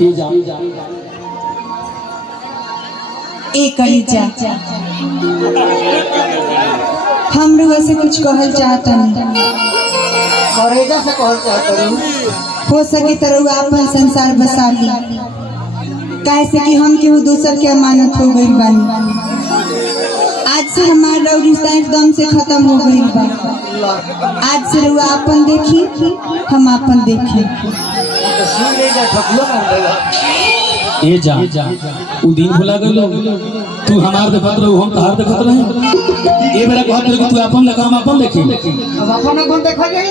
एक हम लोग से कुछ कहल चाहता नहीं हो सके तो अपन संसार बसा ली कैसे कि हम केहू दूसर के अमानत हो गई बानी। आज से हमारा रिश्ता एकदम से खत्म हो गई बा। आज से रुआ अपन देखी हम अपन देखी। ए जा उ दिन भुला गइलो तू हमार देखत रहो हम तहार देखत रहे ए बेरा कहत रहे कि तू अपन लगा हम अपन देखी अब अपन कौन देखा जाई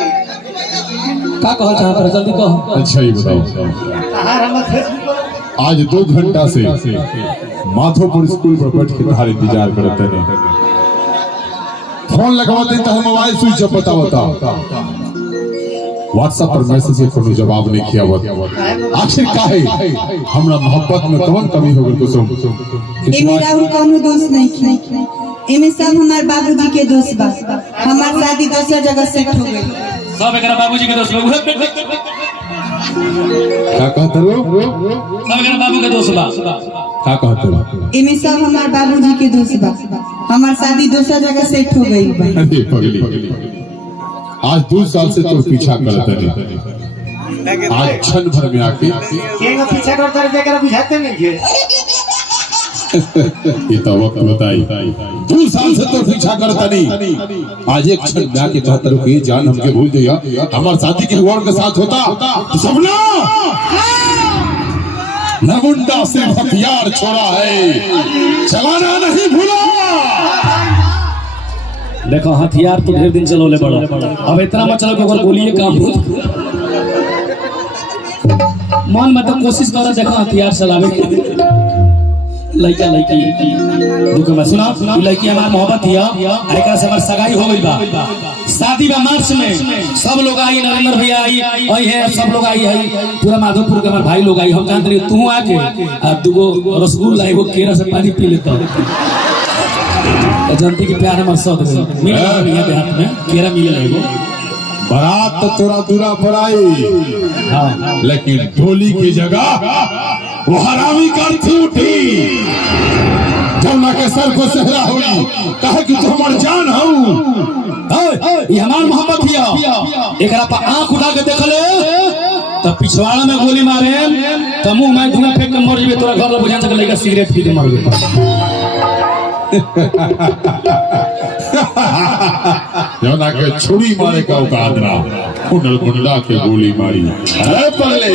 का कहत चाहत रहे जल्दी कह। अच्छा ही बताओ तहार हम फेसबुक आज 2 घंटा से माधोपुर स्कूल पर बैठ के तहार इंतजार करते ने फोन लगवाते तो मोबाइल स्विच ऑफ बतावता व्हाट्सएप पर मैसेज के कोनो जवाब नहीं किया हुआ। आखिर काहे हमरा मोहब्बत में कौन कमी हो गई कुसुम? ए मेरा कोनो दोस्त नहीं थी एमे सब हमार बाबूजी के दोस्त बा। हमार शादी दूसरा जगह सेट हो गई। सब एकरा बाबूजी के दोस्त लोग का कहत रहो? सब एकरा बाबू के दोस्त बा का कहत रहो? एमे सब हमार बाबूजी के दोस्त बा। हमार शादी दूसरा जगह सेट हो गई बा। अरे पगली आज 2 साल से तो पीछा करते ने आज क्षण भर में आके केगा पीछा करता रे देखरा बुझाते नहीं के ये तो वक्त बताई 2 साल से तो पीछा करता नहीं आज एक क्षण में आके कहता रहो कि जान हमके भूल गया हमार शादी के हुआ के साथ होता तो सबना नमुंडा से हथियार छोड़ा है चलाना नहीं भूला। देखो हथियार तो ढेर दिन चलोले बड़ा अब इतना मत चलो कि ओकर गोलिए काम हो मन में तो कोशिश कर देखो हथियार चलावे के लइका लइकी दुख में सुना लइकी हमार मोहब्बत हिया एकरा से हमर सगाई हो गई बा। शादी बा मार्च में सब लोग आई नरेंद्र भैया आई है सब लोग आई है पूरा माधोपुर के हमार भाई लोग आई हम जानते तू आके आ दुगो रसगुल्ला एगो केरा से पानी पी लेता जनती के प्यार में सद मिल गया देहात में केरा मिले एगो बारात तो तोरा दूरा पर आई हां लेकिन ढोली की जगह वो हरामी करती उठी जमुना के सर को सहरा हुई कहे कि तू हमार जान हऊ ये हमार मोहब्बत हिया एकरा पर आंख उठा के देख ले त पिछवाड़ा में गोली मारे त मुंह में धुआं फेंक के मर जेबे तोरा घर ल बुझा सके लइका सिगरेट पी के मर गए जमुना के छुरी मारे का औकात ना कुंडल कुंडा के गोली मारी। अरे पगले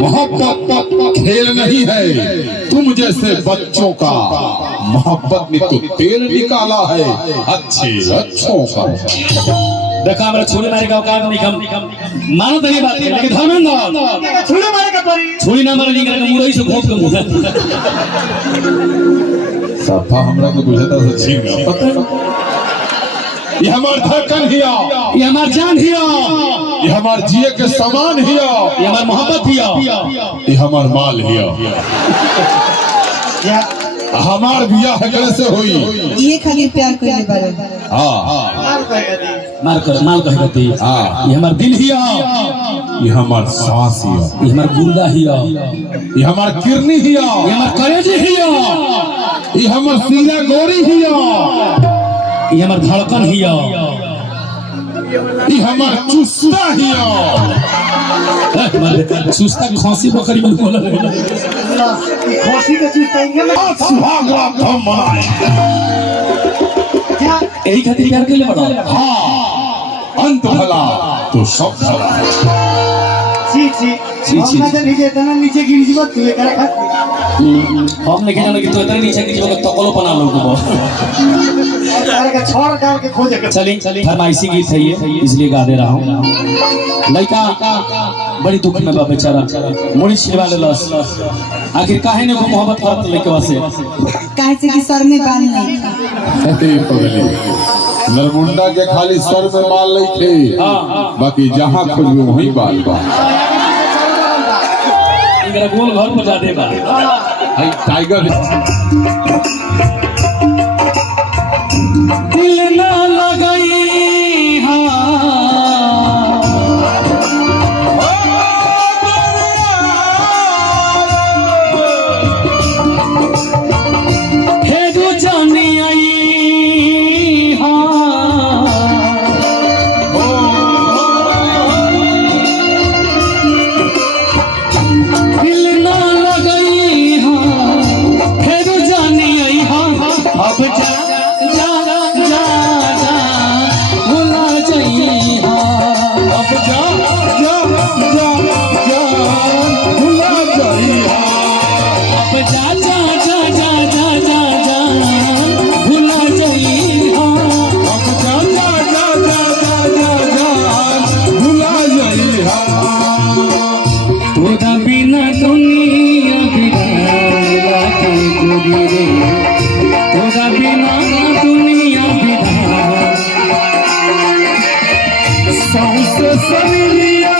मोहब्बत खेल नहीं है तुम जैसे बच्चों का मोहब्बत में तो तेल निकाला है अच्छे अच्छों का। देखा हमरा छुरी मारे का औकात नहीं हम मानो तो ये बात है लेकिन धर्मेंद्र छुरी मारे का परी छुरी ना मारे नहीं करे मुरई से घोप के मुंह सफा हमरा को बुझाता से छीन पता ये हमार धड़कन हिया ये हमार जान हिया ये हमार जिए के सामान हिया ये हमार मोहब्बत हिया ये हमार माल हिया हमार बियाह कैसे हुई ये खाली प्यार करने वाला हां माल कहती हां ये हमार दिल हिया ये हमार सांस हिया ये हमार गुर्दा हिया ये हमार किरनी हिया ये हमार कलेजी हिया ये हमार सीना गोरी हिया ये हमार धड़कन हिया ये हमार चुस्ता हिया सुस्ता खांसी बकरी में बोला खोसी के चीज पाएंगे मैं सुहाग रात हम मनाए क्या यही खातिर प्यार के लिए बड़ा हाँ अंत भला तो सब भला छी हम ना नीचे तना नीचे गिर जीवा तू एकरा खाती हम लेके जाने कि तू इतना नीचे की जो तकलो बना लोगों को तारे का छोड़ डाल के खोजे के चलिए फरमाइशी गीत है ये इसलिए गा दे रहा हूँ। लड़का बड़ी दुख में बा बेचारा मुड़ी छिलवा ले लस आखिर काहे ने को मोहब्बत करत लड़के से काहे से कि सर में बाल नहीं नरमुंडा के खाली सर में बाल नहीं थे बाकी जहाँ खोजबे वहीं बाल बा मेरा गोल घर पर जा दे बा टाइगर दिल ना लगाई हाँ बिना दुनिया बिना के गोरी रे, तोरा बिना दुनिया बिना सांस सरिया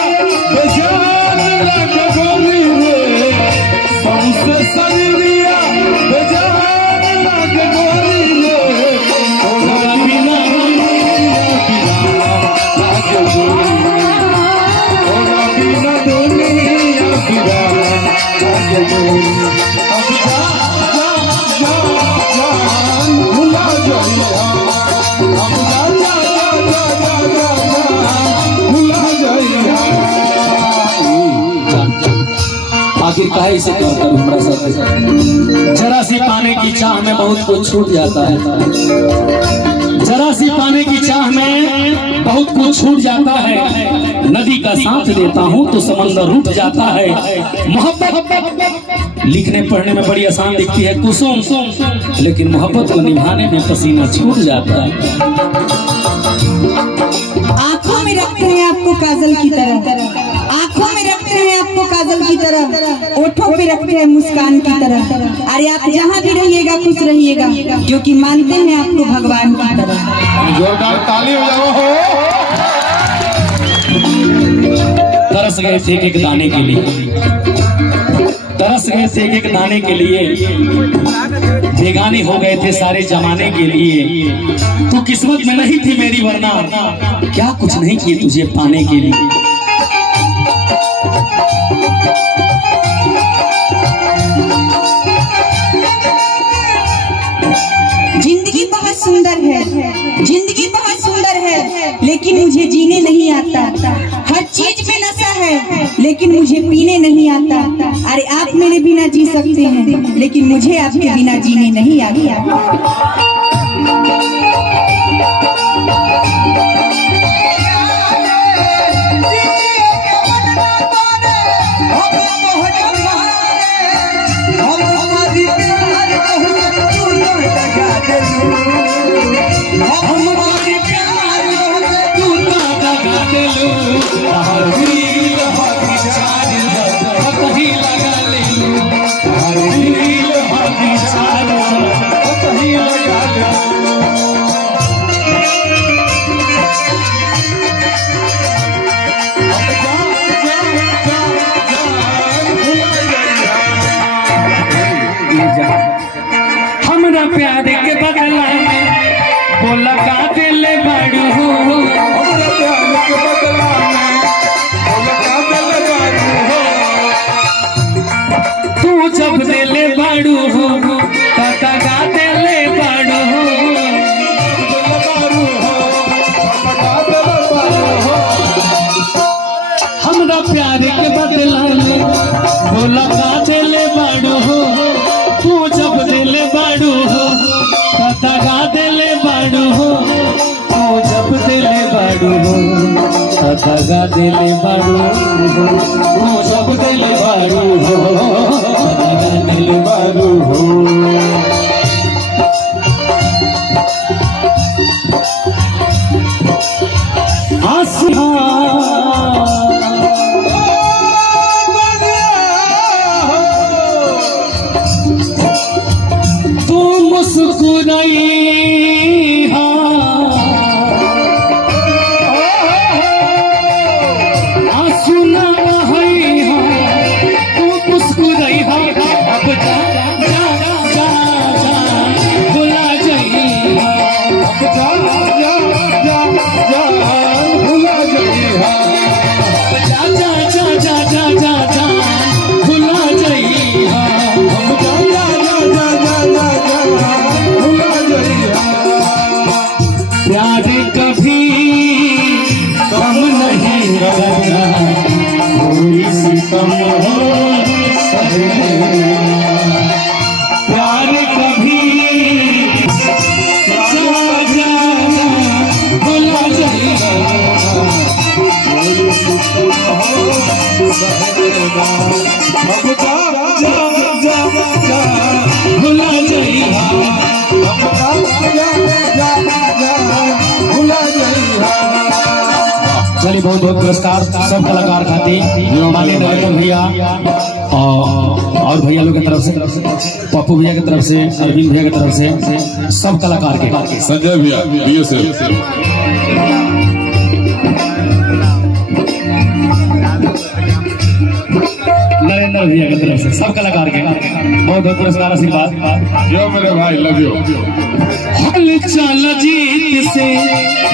बेजान लगे गोरी रे, सांस सरिया बेजान लगे गोरी रे, तोरा बिना दुनिया बिना लगे गोरी रे, तोरा बिना दुनिया बिना लगे गोरी। अब जा जा जा जान भुला जाइया, अब जा जा जा जा जा जान भुला जाइया। आखिर काहे से क्या करूं हमरा साथ, जरा सी पाने की चाह में बहुत कुछ छूट जाता है, जरा सी पाने की चाह में बहुत कुछ छूट जाता है। नदी का साथ देता हूँ तो समंदर रूठ जाता है। मोहब्बत लिखने पढ़ने में बड़ी आसान दिखती है कुसुम, लेकिन मोहब्बत को निभाने में पसीना छूट जाता है। आंखों में रखते हैं आपको काजल की तरह, आंखों में रखते हैं आपको काजल की तरह, ओठों पे रखते हैं मुस्कान की तरह। अरे आप जहाँ भी रहिएगा खुश रहिएगा, क्योंकि मानते हैं आपको भगवान की तरह। जोरदार ताली हो जाओ हो। तरस गए थे एक दाने के लिए, तरस गए थे एक दाने के लिए, बेगाने हो गए थे सारे जमाने के लिए। तू किस्मत में नहीं थी मेरी वरना क्या कुछ नहीं किए तुझे पाने के लिए। जिंदगी बहुत सुंदर है, जिंदगी बहुत सुंदर है, लेकिन मुझे जीने नहीं आता। हर चीज में नशा है, लेकिन मुझे पीने नहीं आता। अरे आप मेरे बिना जी सकते हैं, लेकिन मुझे आपके बिना जीने नहीं आता। हमरा प्यार के बदला में बोला का दिल बाड़ू हो, हमरा प्यार के बदला में बोला का दिल बाड़ू हो। तू जब दिल बाड़ू हो तता का दिल बाड़ू हो, हमरा प्यार के बदला में बोला का दिल बाड़ू हो। तू जब दिल बाड़ू हो तगा दिल बाड़ू हो, तू जब दिल बाड़ू हो तगा दिल बाड़ू हो, तू जब दिल बाड़ू हो तगा दिल बाड़ू हो। तू मुस्कुराई आंसू न बहाई, तू मुस्कुराई अब जा जा जा जा भुला जाई, अब जा जा जा जा भुला जाई, जा जा जा जा जा जा जा भुला जाई, अब जा जा जा जा जा जा भुला जाई। प्यार कभी कम नहीं करना, कोई सितम हो सहे, प्यार कभी जा जा जा भुला जाएगा, कोई सितम हो सहेगा, अब जा जा जा जा भुला जाएगा, अब जा जा जा जा भुला जाएगा। चलिए बहुत बहुत पुरस्कार सब कलाकार खातिर माननीय नरेंद्र भैया और भैया लोग की तरफ से, पप्पू भैया की तरफ से, अरविंद भैया की तरफ से, सब कलाकार के, संजय भैया बीएसएफ, नरेंद्र भैया की तरफ से, सब कलाकार के बहुत बहुत पुरस्कार आशीर्वाद। जो मेरे भाई लव यू। हल चल जीत से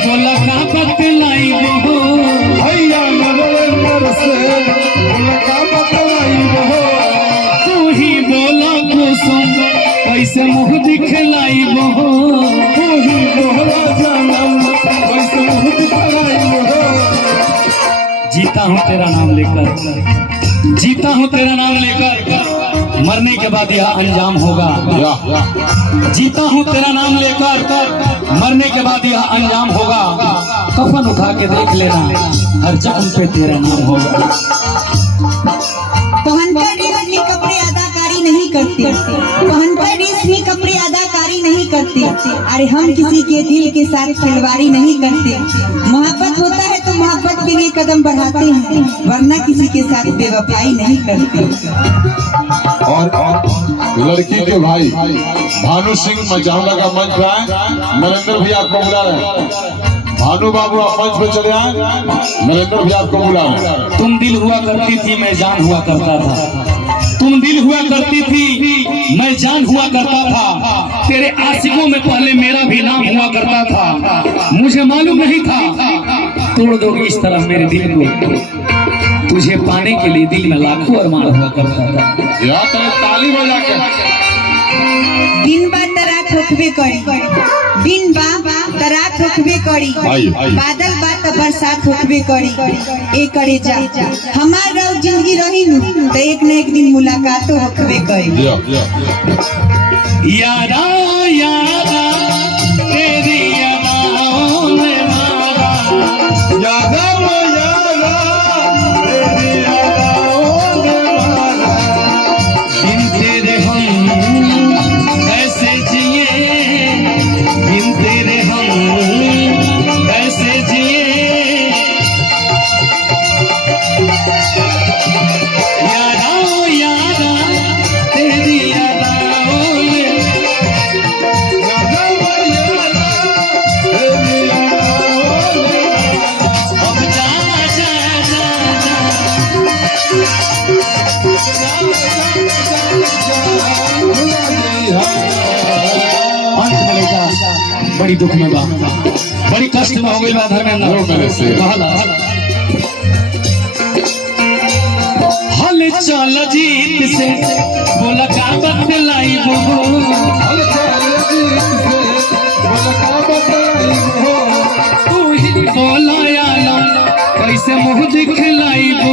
बोला का बतलाई हो भैया नरेंद्र से बोला का बतलाई हो, तू ही बोला कुसुम कैसे मुँह दिखलाई हो, तू ही बोला जन्म कैसे मुँह दिखलाई हो। जीता हूँ तेरा नाम लेकर, जीता हूँ तेरा नाम लेकर, मरने के बाद यह अंजाम होगा। जीता हूँ तेरा नाम लेकर, मरने के बाद यह अंजाम होगा। कफन उठा के देख लेना, हर जख्म पे तेरा नाम होगा। पहनकर रेशमी कपड़े अदाकारी नहीं करते, पहनकर रेशमी कपड़े अदाकारी नहीं करते। अरे हम किसी के दिल के साथ खिलवाड़ी नहीं करते। मोहब्बत होता है तो मोहब्बत के लिए कदम बढ़ाते हैं, वरना किसी के साथ बेवफाई नहीं करते। और लड़की के भाई भानु सिंह मजावला का मंच पे आए, नरेंद्र भी आपको बुला रहे हैं। भानु बाबू आप मंच पे चले आए, नरेंद्र भी आपको बुला रहे हैं। तुम दिल हुआ करती थी मैं जान हुआ करता था, तुम दिल हुआ करती थी मैं जान हुआ करता था। तेरे आशिकों में पहले मेरा भी नाम हुआ करता था। मुझे मालूम नहीं था तोड़ दोगे इस तरह मेरे दिल को। तुझे पाने के लिए दिल में लाखों अरमान हुआ करता था। या तो ताली बजा के दिन बा तरात होखबे करी, दिन बा तरात होखबे करी, बादल बा त बरसात होखबे करी। ए करे जा हमार रहो जिंदगी रही तो एक न एक दिन मुलाकात होखबे करी। यारा यारा तेरी यादाओं ने मारा, यादा यादा तेरी यादाओं ने मारा, बिन तेरे हम कैसे जिए, बिन तेरे हम कैसे जिए। यारा यारा तेरी यादाओं ने, यादा यादा तेरी यादाओं ने मारा। अब जा जा जा जा अंत में लेकर बड़ी दुख में बा, बड़ी कष्ट में हो गई बा धर्मेंद्र। हल चल जीत से बोला का बतलाई हो, तू ही बोला आलम कैसे मुँह दिखलाई हो।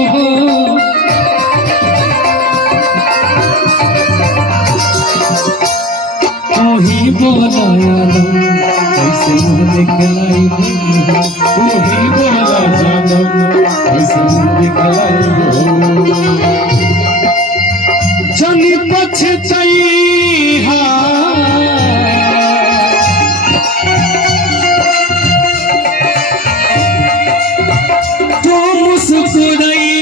तू ही बोला आलम कैसे मुँह दिखलाई हो, तू ही बोला आलम कैसे मुँह दिखलाई हो। जनी पछताई तो मुस्कुराई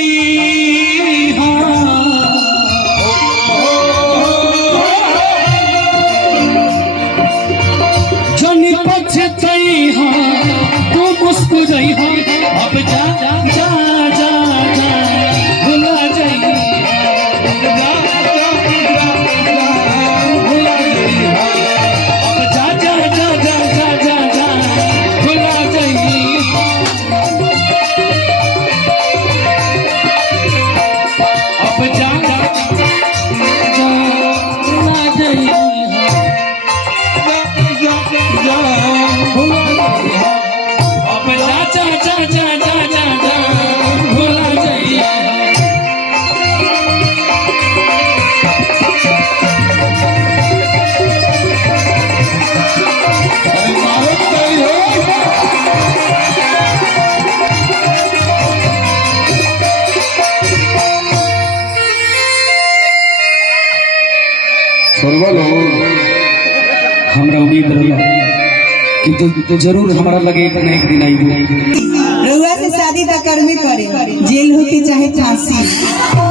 जनी पछताई तो मुस्कुराई। अब जा जा जा जा भुला जाई, हमरा उम्मीद रहा कि तो जरूर हमारा लगे एक न एक दिन आई। रउआ से शादी शादी तो करबे करे जेल हो के चाहे फांसी